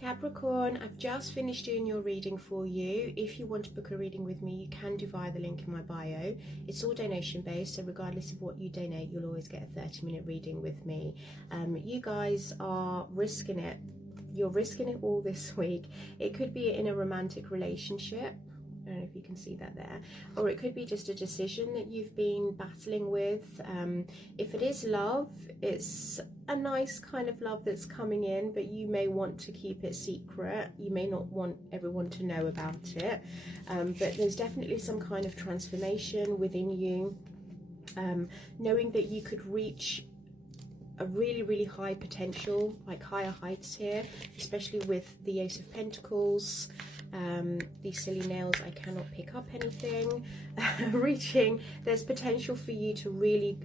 Capricorn, I've just finished doing your reading for you. If you want to book a reading with me, you can do via the link in my bio. It's all donation based, so regardless of what you donate, you'll always get a 30-minute reading with me. You guys are risking it. You're risking it all this week. It could be in a romantic relationship. I don't know if you can see that there, or it could be just a decision that you've been battling with. If it is love, it's a nice kind of love that's coming in, but you may want to keep it secret. You may not want everyone to know about it, but there's definitely some kind of transformation within you, knowing that you could reach a really high potential, like higher heights here, especially with the Ace of Pentacles. These silly nails, I cannot pick up anything. There's potential for you to really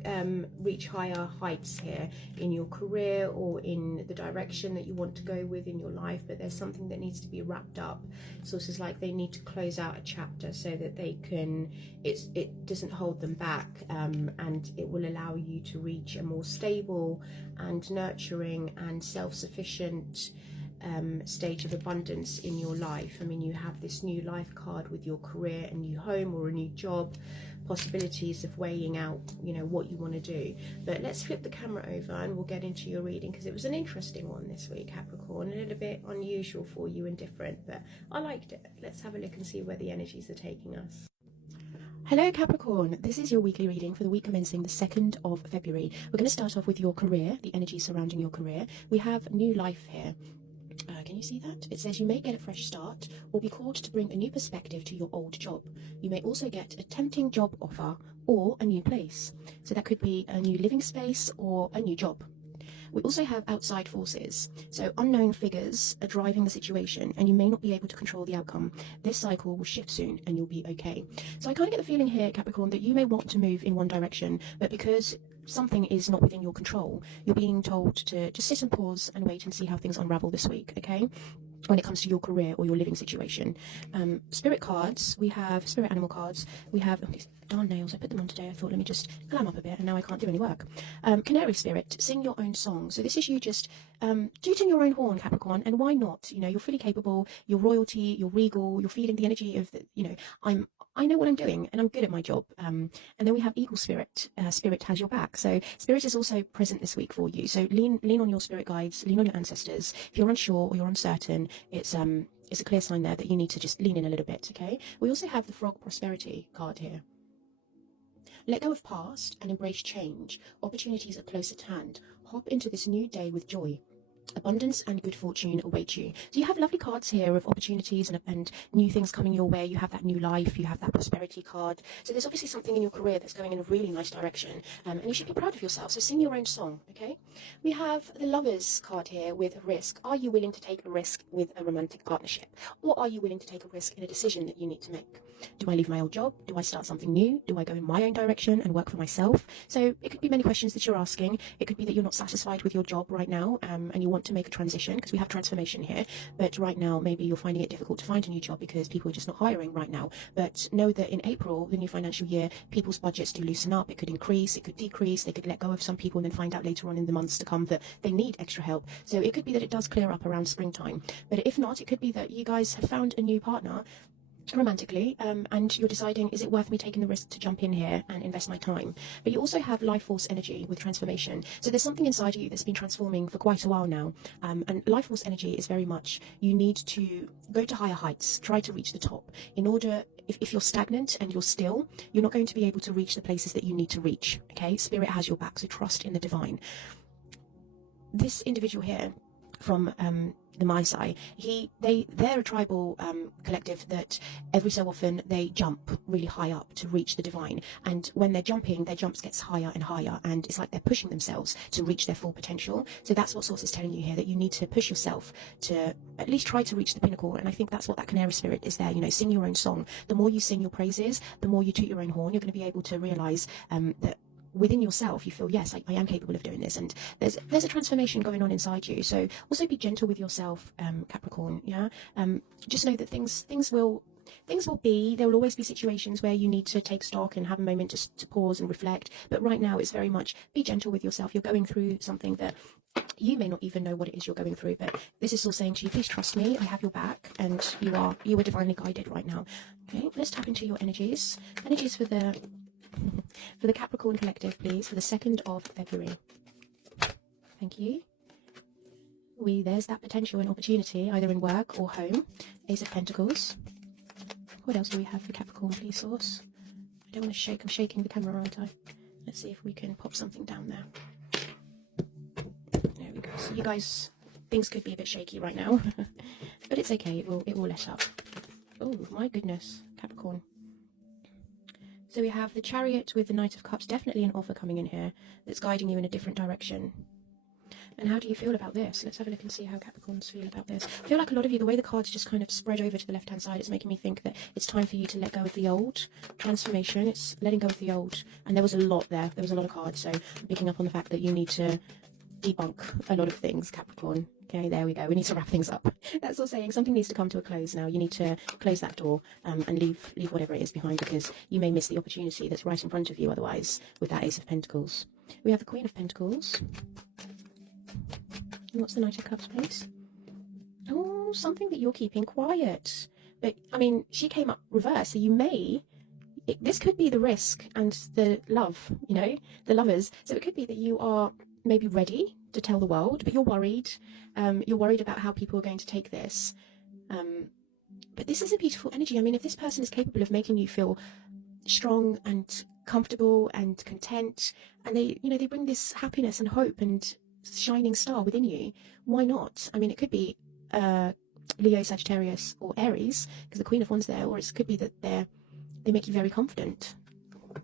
reach higher heights here in your career or in the direction that you want to go with in your life, but there's something that needs to be wrapped up. It's also like they need to close out a chapter so that they can, it doesn't hold them back, and it will allow you to reach a more stable and nurturing and self-sufficient stage of abundance in your life. I mean, you have this new life card with your career, a new home or a new job, possibilities of weighing out, you know, what you want to do. But let's flip the camera over and we'll get into your reading, because it was an interesting one this week, Capricorn, a little bit unusual for you and different, but I liked it. Let's have a look and see where the energies are taking us. Hello Capricorn, this is your weekly reading for the week commencing the 2nd of February. We're going to start off with your career, the energy surrounding your career. We have new life here. Can you see that? It says you may get a fresh start or be called to bring a new perspective to your old job. You may also get a tempting job offer or a new place. So that could be a new living space or a new job. We also have outside forces. So unknown figures are driving the situation and you may not be able to control the outcome. This cycle will shift soon and you'll be okay. So I kind of get the feeling here, Capricorn, that you may want to move in one direction, but because something is not within your control, you're being told to just sit and pause and wait and see how things unravel this week, okay? When it comes to your career or your living situation. Spirit cards, we have spirit animal cards, we have these darn nails, I put them on today, I thought let me just glam up a bit and now I can't do any work. Canary spirit, sing your own song. So this is you just tooting your own horn, Capricorn, and why not? You know, you're fully capable, you're royalty, you're regal, you're feeling the energy of, you know, I know what I'm doing and I'm good at my job. And then we have eagle spirit. Spirit has your back. So spirit is also present this week for you. So lean on your spirit guides, lean on your ancestors. If you're unsure or you're uncertain, it's a clear sign there that you need to just lean in a little bit, okay? We also have the frog prosperity card here. Let go of past and embrace change. Opportunities are close at hand. Hop into this new day with joy. Abundance and good fortune await you. So you have lovely cards here of opportunities and new things coming your way. You have that new life, you have that prosperity card. So there's obviously something in your career that's going in a really nice direction, and you should be proud of yourself. So sing your own song, okay? We have the lovers card here with risk. Are you willing to take a risk with a romantic partnership? Or are you willing to take a risk in a decision that you need to make? Do I leave my old job? Do I start something new? Do I go in my own direction and work for myself? So it could be many questions that you're asking. It could be that you're not satisfied with your job right now, and you want to make a transition, because we have transformation here, but right now maybe you're finding it difficult to find a new job because people are just not hiring right now. But know that in April, the new financial year, people's budgets do loosen up. It could increase, it could decrease, they could let go of some people and then find out later on in the months to come that they need extra help. So it could be that it does clear up around springtime, but if not, it could be that you guys have found a new partner romantically, and you're deciding, is it worth me taking the risk to jump in here and invest my time? But you also have life force energy with transformation. So there's something inside you that's been transforming for quite a while now, and life force energy is very much, you need to go to higher heights, try to reach the top. In order, if you're stagnant and you're still, you're not going to be able to reach the places that you need to reach, okay? Spirit has your back, so trust in the divine. This individual here from the Maasai, they're a tribal collective that every so often they jump really high up to reach the divine, and when they're jumping, their jumps gets higher and higher, and it's like they're pushing themselves to reach their full potential. So that's what Source is telling you here, that you need to push yourself to at least try to reach the pinnacle. And I think that's what that canary spirit is there, you know, sing your own song. The more you sing your praises, the more you toot your own horn, you're going to be able to realize that within yourself you feel, yes, I am capable of doing this, and there's a transformation going on inside you. So also be gentle with yourself, Capricorn. Yeah, just know that things will Things will be, there will always be situations where you need to take stock and have a moment to pause and reflect. But right now it's very much be gentle with yourself. You're going through something that you may not even know what it is you're going through, but this is all saying to you, please trust me, I have your back, and you are divinely guided right now. Okay, let's tap into your energies. Energies for the Capricorn collective, please, for the 2nd of February. Thank you. There's that potential and opportunity, either in work or home. Ace of Pentacles. What else do we have for Capricorn, please, source? I don't want to shake. I'm shaking the camera, aren't I? Let's see if we can pop something down there. There we go. So you guys, things could be a bit shaky right now, but it's okay. It will let up. Oh my goodness, Capricorn. So we have the Chariot with the Knight of Cups. Definitely an offer coming in here that's guiding you in a different direction. And how do you feel about this? Let's have a look and see how Capricorns feel about this. I feel like a lot of you, the way the cards just kind of spread over to the left-hand side, it's making me think that it's time for you to let go of the old. Transformation, it's letting go of the old. And there was a lot there. There was a lot of cards. So I'm picking up on the fact that you need to debunk a lot of things, Capricorn. Okay, there we go. We need to wrap things up. That's all saying something needs to come to a close now. You need to close that door and leave whatever it is behind, because you may miss the opportunity that's right in front of you otherwise with that Ace of Pentacles. We have the Queen of Pentacles. What's the Knight of Cups, please? Oh, something that you're keeping quiet. But, I mean, she came up reverse, so you may... this could be the risk and the love, you know, the lovers. So it could be that you are maybe ready to tell the world, but you're worried. You're worried about how people are going to take this. But this is a beautiful energy. I mean, if this person is capable of making you feel strong and comfortable and content, and they, you know, they bring this happiness and hope and shining star within you, why not? I mean, it could be Leo, Sagittarius, or Aries, because the Queen of Wands there, or it could be that they make you very confident,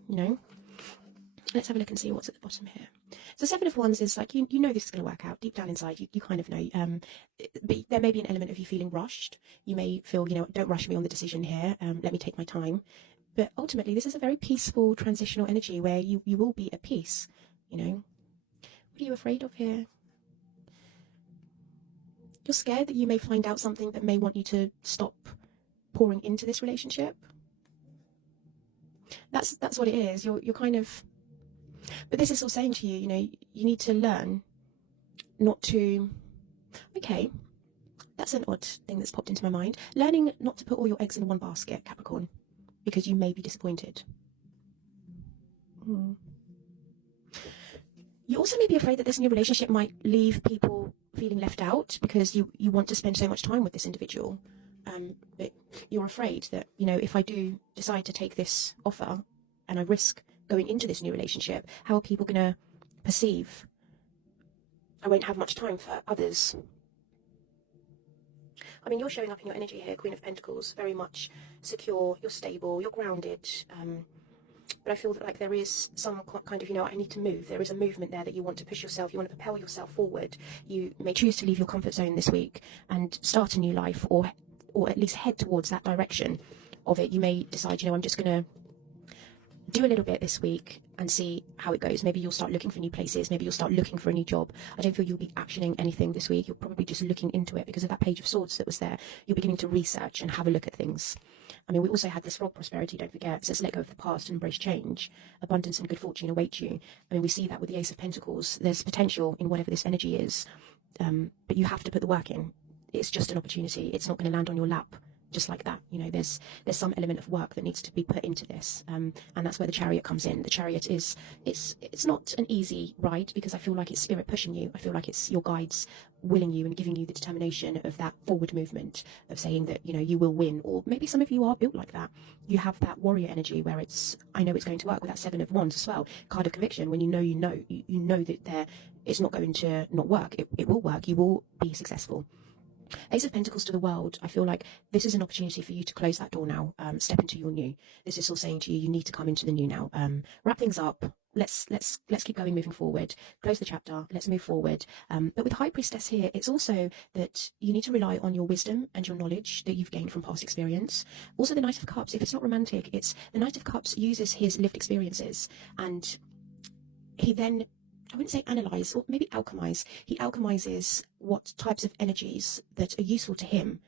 you know. Let's have a look and see what's at the bottom here. So 7 of Wands is like, you know this is going to work out. Deep down inside, you kind of know. But there may be an element of you feeling rushed. You may feel, you know, don't rush me on the decision here. Let me take my time. But ultimately, this is a very peaceful, transitional energy where you will be at peace, you know. What are you afraid of here? You're scared that you may find out something that may want you to stop pouring into this relationship. That's what it is. You're kind of... But this is all saying to you, you know, you need to learn not to... Okay, that's an odd thing that's popped into my mind. Learning not to put all your eggs in one basket, Capricorn, because you may be disappointed. You also may be afraid that this new relationship might leave people feeling left out because you want to spend so much time with this individual. But you're afraid that, you know, if I do decide to take this offer and I risk going into this new relationship, how are people going to perceive? I won't have much time for others. I mean, you're showing up in your energy here, Queen of Pentacles, very much secure, you're stable, you're grounded. But I feel that like there is some kind of, you know, I need to move. There is a movement there that you want to push yourself. You want to propel yourself forward. You may choose to leave your comfort zone this week and start a new life, or at least head towards that direction of it. You may decide, you know, I'm just going to do a little bit this week and see how it goes. Maybe you'll start looking for new places. Maybe you'll start looking for a new job. I don't feel you'll be actioning anything this week. You're probably just looking into it because of that Page of Swords that was there. You're beginning to research and have a look at things. I mean, we also had this Frog Prosperity, don't forget. It says let go of the past and embrace change. Abundance and good fortune await you. I mean, we see that with the Ace of Pentacles. There's potential in whatever this energy is, but you have to put the work in. It's just an opportunity. It's not going to land on your lap just like that. You know, there's some element of work that needs to be put into this, and that's where the Chariot comes in. The Chariot is, it's not an easy ride, because I feel like it's spirit pushing you. I feel like it's your guides willing you and giving you the determination of that forward movement, of saying that, you know, you will win. Or maybe some of you are built like that. You have that warrior energy where it's, I know it's going to work, with that 7 of Wands as well. Card of conviction, when you know that it's not going to not work. It will work. You will be successful. Ace of Pentacles to the World. I feel like this is an opportunity for you to close that door now, step into your new. This is all saying to you, you need to come into the new now. Wrap things up. Let's keep going, moving forward. Close the chapter. Let's move forward. But with High Priestess here, it's also that you need to rely on your wisdom and your knowledge that you've gained from past experience. Also, the Knight of Cups. If it's not romantic, it's the Knight of Cups uses his lived experiences, and he then, I wouldn't say analyze, or maybe alchemize. He alchemizes what types of energies that are useful to him,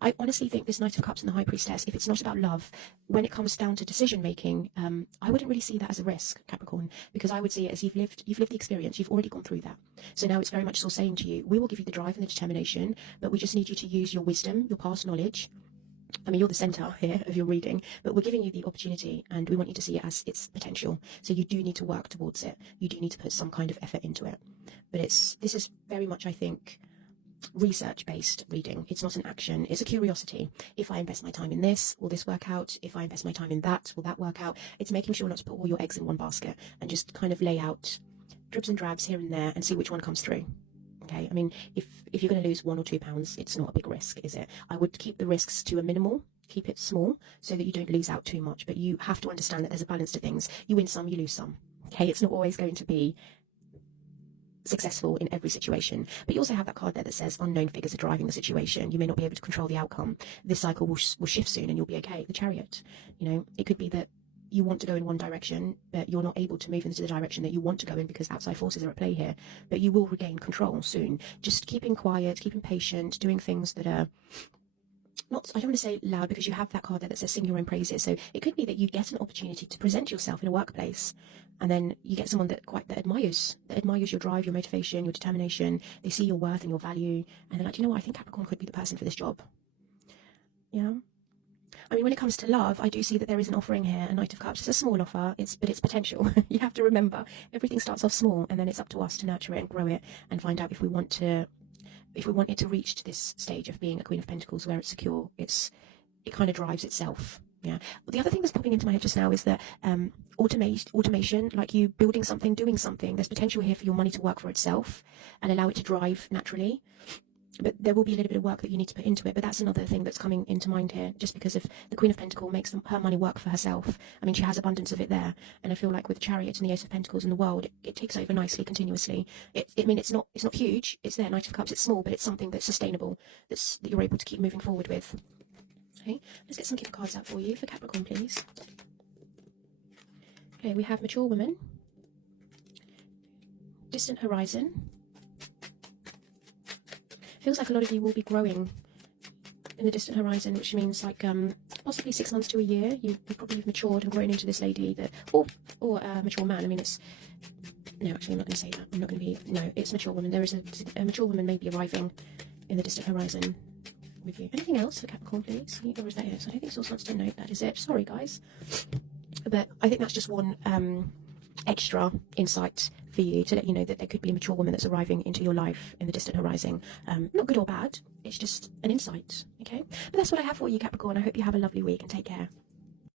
I honestly think this Knight of Cups and the High Priestess, if it's not about love, when it comes down to decision making, I wouldn't really see that as a risk, Capricorn, because I would see it as you've lived the experience, you've already gone through that. So now it's very much still saying to you, we will give you the drive and the determination, but we just need you to use your wisdom, your past knowledge. I mean, you're the centre here of your reading, but we're giving you the opportunity and we want you to see it as its potential. So you do need to work towards it. You do need to put some kind of effort into it. But this is very much, I think, research-based reading. It's not an action, it's a curiosity. If I invest my time in this, will this work out? If I invest my time in that, will that work out? It's making sure not to put all your eggs in one basket and just kind of lay out dribs and drabs here and there and see which one comes through. Okay, I mean, if you're going to lose £1 or £2, it's not a big risk, is it? I would keep the risks to a minimal, keep it small, so that you don't lose out too much. But you have to understand that there's a balance to things. You win some, you lose some. Okay, it's not always going to be successful in every situation. But you also have that card there that says unknown figures are driving the situation. You may not be able to control the outcome. This cycle will shift soon and you'll be okay. The Chariot, you know, it could be that you want to go in one direction, but you're not able to move into the direction that you want to go in because outside forces are at play here. But you will regain control soon. Just keeping quiet, keeping patient, doing things that are not, I don't want to say loud, because you have that card there that says sing your own praises. So it could be that you get an opportunity to present yourself in a workplace, and then you get someone that admires your drive, your motivation, your determination. They see your worth and your value, and they're like, you know what, I think Capricorn could be the person for this job. Yeah. I mean, when it comes to love, I do see that there is an offering here, a Knight of Cups. It's a small offer, but it's potential. You have to remember, everything starts off small, and then it's up to us to nurture it and grow it and find out if we want it to reach to this stage of being a Queen of Pentacles where it's secure. It kind of drives itself. Yeah. The other thing that's popping into my head just now is that automation, like you building something, doing something. There's potential here for your money to work for itself and allow it to drive naturally. But there will be a little bit of work that you need to put into it. But that's another thing that's coming into mind here, just because if the Queen of Pentacles makes her money work for herself. I mean, she has abundance of it there. And I feel like with the Chariot and the Ace of Pentacles in the world, it takes over nicely, continuously. I mean, it's not huge. It's there, Knight of Cups. It's small, but it's something that's sustainable, that you're able to keep moving forward with. Okay, let's get some gift cards out for you for Capricorn, please. Okay, we have Mature Woman, Distant Horizon. Feels like a lot of you will be growing in the distant horizon, which means like possibly 6 months to a year. You probably have matured and grown into this lady that, or a mature man. I mean, no, actually, I'm not going to say that. I'm not going to be, no, it's Mature Woman. There is a mature woman may be arriving in the distant horizon with you. Anything else for Capricorn, please? Or is that it? So I don't think someone wants to note that is it. Sorry, guys. But I think that's just one extra insight for you to let you know that there could be a mature woman that's arriving into your life in the distant horizon. Not good or bad, it's just an insight, okay? But that's what I have for you, Capricorn. I hope you have a lovely week and take care.